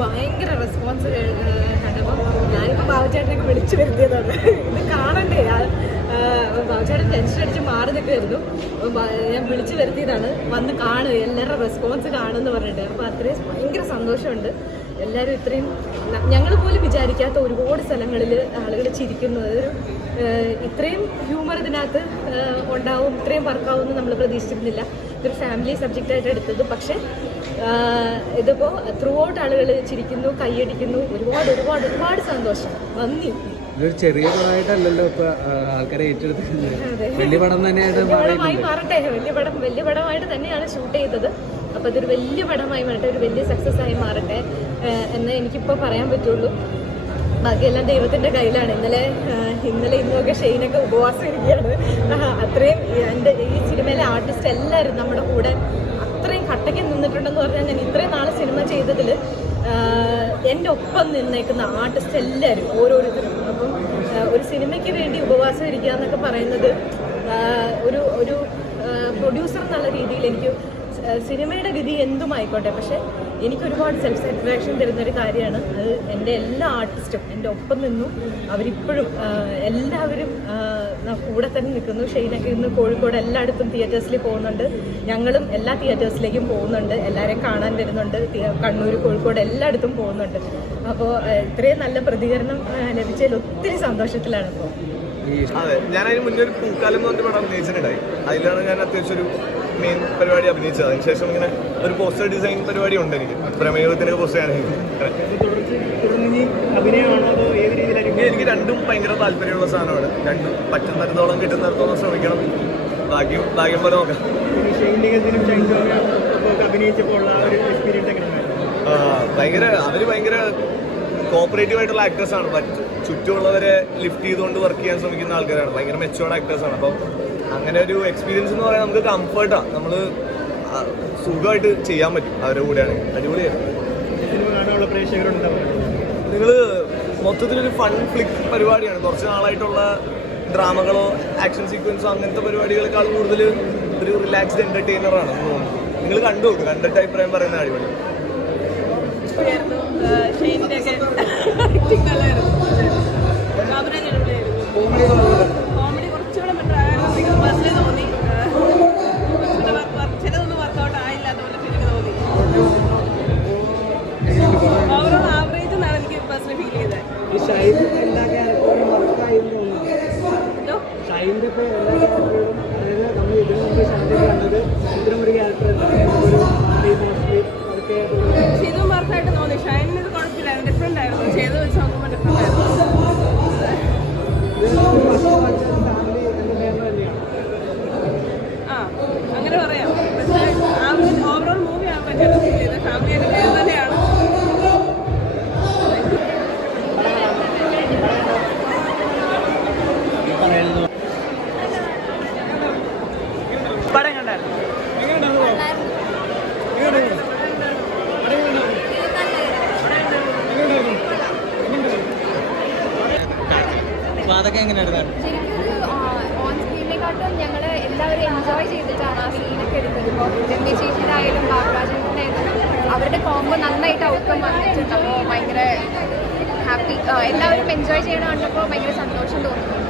ഭയങ്കര റെസ്പോൺസ് കണ്ടപ്പോൾ ഞാനിപ്പോൾ ബാബുചേട്ടനൊക്കെ വിളിച്ചു വരുത്തിയതാണ്. ഇത് കാണണ്ടേ, ബാബുചേട്ടൻ ടെൻഷൻ അടിച്ച് മാറി നിൽക്കുമായിരുന്നു. ഞാൻ വിളിച്ചു വരുത്തിയതാണ്, വന്ന് കാണുക, എല്ലാവരുടെ റെസ്പോൺസ് കാണുമെന്ന് പറഞ്ഞിട്ട്. അപ്പോൾ അത്രയും ഭയങ്കര സന്തോഷമുണ്ട്. എല്ലാവരും ഇത്രയും ഞങ്ങൾ പോലും വിചാരിക്കാത്ത ഒരുപാട് സ്ഥലങ്ങളിൽ ആളുകൾ ചിരിക്കുന്നത്, ഇത്രയും ഹ്യൂമർ ഇതിനകത്ത് ഉണ്ടാവും, ഇത്രയും വർക്കാവുമെന്ന് നമ്മൾ പ്രതീക്ഷിച്ചിരുന്നില്ല. ഇതൊരു ഫാമിലി സബ്ജക്റ്റായിട്ട് എടുത്തത്, പക്ഷേ ഇതിപ്പോൾ ത്രൂ ഔട്ട് ആളുകൾ ചിരിക്കുന്നു, കൈയടിക്കുന്നു. ഒരുപാട് ഒരുപാട് ഒരുപാട് സന്തോഷം, നന്ദി. ഇതൊരു ചെറിയ പടമായിട്ടല്ലല്ലോ ഇപ്പൊ ആൾക്കാരെ ഏറ്റെടുത്തിട്ടുണ്ട്, വലിയ പടം തന്നെയായിട്ട് മാറട്ടെ. വലിയ പടമായിട്ട് തന്നെയാണ് ഷൂട്ട് ചെയ്തത്. അപ്പോൾ ഇതൊരു വലിയ പടമായി മാറട്ടെ, ഒരു വലിയ സക്സസ് ആയി മാറട്ടെ എന്ന് എനിക്കിപ്പോൾ പറയാൻ പറ്റുള്ളൂ. ബാക്കിയെല്ലാം ദൈവത്തിൻ്റെ കയ്യിലാണ്. ഇന്നലെ ഇന്നൊക്കെ ഷെയ്നൊക്കെ ഉപവാസം ഇരിക്കുകയാണ്. അത്രയും എൻ്റെ ഈ സിനിമയിലെ ആർട്ടിസ്റ്റ് എല്ലാവരും നമ്മുടെ കൂടെ അത്രയും കട്ടയ്ക്ക് നിന്നിട്ടുണ്ടെന്ന് പറഞ്ഞാൽ, ഞാൻ ഇത്രയും നാളെ സിനിമ ചെയ്തതിൽ എൻ്റെ ഒപ്പം നിന്നേക്കുന്ന ആർട്ടിസ്റ്റ് എല്ലാവരും ഓരോരുത്തരും. അപ്പം ഒരു സിനിമയ്ക്ക് വേണ്ടി ഉപവാസം ഇരിക്കുക എന്നൊക്കെ പറയുന്നത് ഒരു പ്രൊഡ്യൂസർ എന്നുള്ള രീതിയിൽ എനിക്ക് സിനിമയുടെ വിധി എന്തുമായിക്കോട്ടെ, പക്ഷേ എനിക്കൊരുപാട് സെൽഫ് സാറ്റിസ്ഫാക്ഷൻ തരുന്നൊരു കാര്യമാണ് അത്. എൻ്റെ എല്ലാ ആർട്ടിസ്റ്റും എൻ്റെ ഒപ്പം നിന്നു, അവരിപ്പോഴും എല്ലാവരും കൂടെ തന്നെ നിൽക്കുന്നു. ഷെയ്നൊക്കെ ഇന്ന് കോഴിക്കോട് എല്ലായിടത്തും തിയേറ്റേഴ്സിൽ പോകുന്നുണ്ട്, ഞങ്ങളും എല്ലാ തിയേറ്റേഴ്സിലേക്കും പോകുന്നുണ്ട്, എല്ലാവരെയും കാണാൻ വരുന്നുണ്ട്. കണ്ണൂർ, കോഴിക്കോട് എല്ലായിടത്തും പോകുന്നുണ്ട്. അപ്പോൾ ഇത്രയും നല്ല പ്രതികരണം ലഭിച്ചതിൽ ഒത്തിരി സന്തോഷത്തിലാണ് ഇപ്പോൾ. അതെ, ഞാനതിന് മുന്നേ ഒരു പൂക്കാലം എന്ന് പറഞ്ഞ പടം അഭിനയിച്ചിട്ടുണ്ടായി. അതിലാണ് ഞാൻ അത്യാവശ്യം ഒരു മെയിൻ പരിപാടി അഭിനയിച്ചത്. അതിനുശേഷം ഇങ്ങനെ ഒരു പോസ്റ്റർ ഡിസൈൻ പരിപാടി ഉണ്ട് എനിക്ക്, പ്രമേയത്തിൻ്റെ പോസ്റ്ററാണ്. എനിക്ക് രണ്ടും ഭയങ്കര താല്പര്യമുള്ള സാധനമാണ്. രണ്ടും പറ്റുന്നിടത്തോളം കിട്ടുന്നിടത്തോളം ശ്രമിക്കണം, ഭാഗ്യം പോലെ നോക്കാം. അവര് ഭയങ്കര കോപ്പറേറ്റീവ് ആയിട്ടുള്ള ആക്ടേഴ്സാണ്. ചുറ്റുമുള്ളവരെ ലിഫ്റ്റ് ചെയ്തുകൊണ്ട് വർക്ക് ചെയ്യാൻ ശ്രമിക്കുന്ന ആൾക്കാരാണ്. ഭയങ്കര മെച്ചുവേർഡ് ആക്ടേഴ്സാണ്. അപ്പം അങ്ങനെ ഒരു എക്സ്പീരിയൻസ് എന്ന് പറയാൻ നമുക്ക് കംഫർട്ടാണ്. നമ്മൾ സുഖമായിട്ട് ചെയ്യാൻ പറ്റും അവരുടെ കൂടെയാണെങ്കിൽ. അടിപൊളിയായിരുന്നു. നിങ്ങൾ മൊത്തത്തിലൊരു ഫൺ ഫ്ലിക്ക് പരിപാടിയാണ്. കുറച്ച് നാളായിട്ടുള്ള ഡ്രാമകളോ ആക്ഷൻ സീക്വൻസോ അങ്ങനത്തെ പരിപാടികളെക്കാൾ കൂടുതൽ ഒരു റിലാക്സ്ഡ് എൻ്റർടൈനറാണ് തോന്നുന്നു. നിങ്ങൾ കണ്ടു നോക്കും, കണ്ടിട്ട് അഭിപ്രായം പറയുന്ന അടിപൊളി. കോമഡി കുറച്ചുകൂടെ ബെറ്റർ ആയിരുന്നു. എനിക്ക് ബസ്സിൽ തോന്നി ചിലതൊന്നും വർക്കൗട്ട് ആയില്ല, അതുപോലെ ഫീലിംഗ് തോന്നി. ഓവറോൾ ആവറേജ് എന്നാണ് എനിക്ക് ബസ്സിൽ ഫീൽ ചെയ്തത്. ഇതും വർക്കായിട്ട് തോന്നി. ഷൈനിന് ഇത് കുഴപ്പമില്ലായിരുന്നു, ഡിഫറെൻ്റ് ആയിരുന്നു. ചെയ്ത് വെച്ച് നോക്കുമ്പോൾ ഡിഫറെൻ്റ് ആയിരുന്നു. അങ്ങനെ പറയാം. പക്ഷേ ഓവറോൾ മൂവി ആവാൻ ചെയ്തത് ഫാമിലി ആയിട്ട് തന്നെയാണ്. പടം കണ്ടായിരുന്നു. അതൊക്കെ എങ്ങനെയായിരുന്നു? ഓൺ സ്ക്രീനിനെക്കാട്ടും ഞങ്ങൾ എല്ലാവരും എൻജോയ് ചെയ്തിട്ടാണ് ആ സീനൊക്കെ എടുത്തത്. ഇപ്പോൾ രമ്യ ചേച്ചിയിലായാലും ബാബുരാജനായാലും അവരുടെ കോംബോ നന്നായിട്ട് ഔട്ട്കം വന്നിട്ടുണ്ട്. അപ്പോൾ ഭയങ്കര ഹാപ്പി, എല്ലാവരും എൻജോയ് ചെയ്യണ കണ്ടപ്പോൾ ഭയങ്കര സന്തോഷം തോന്നുന്നു.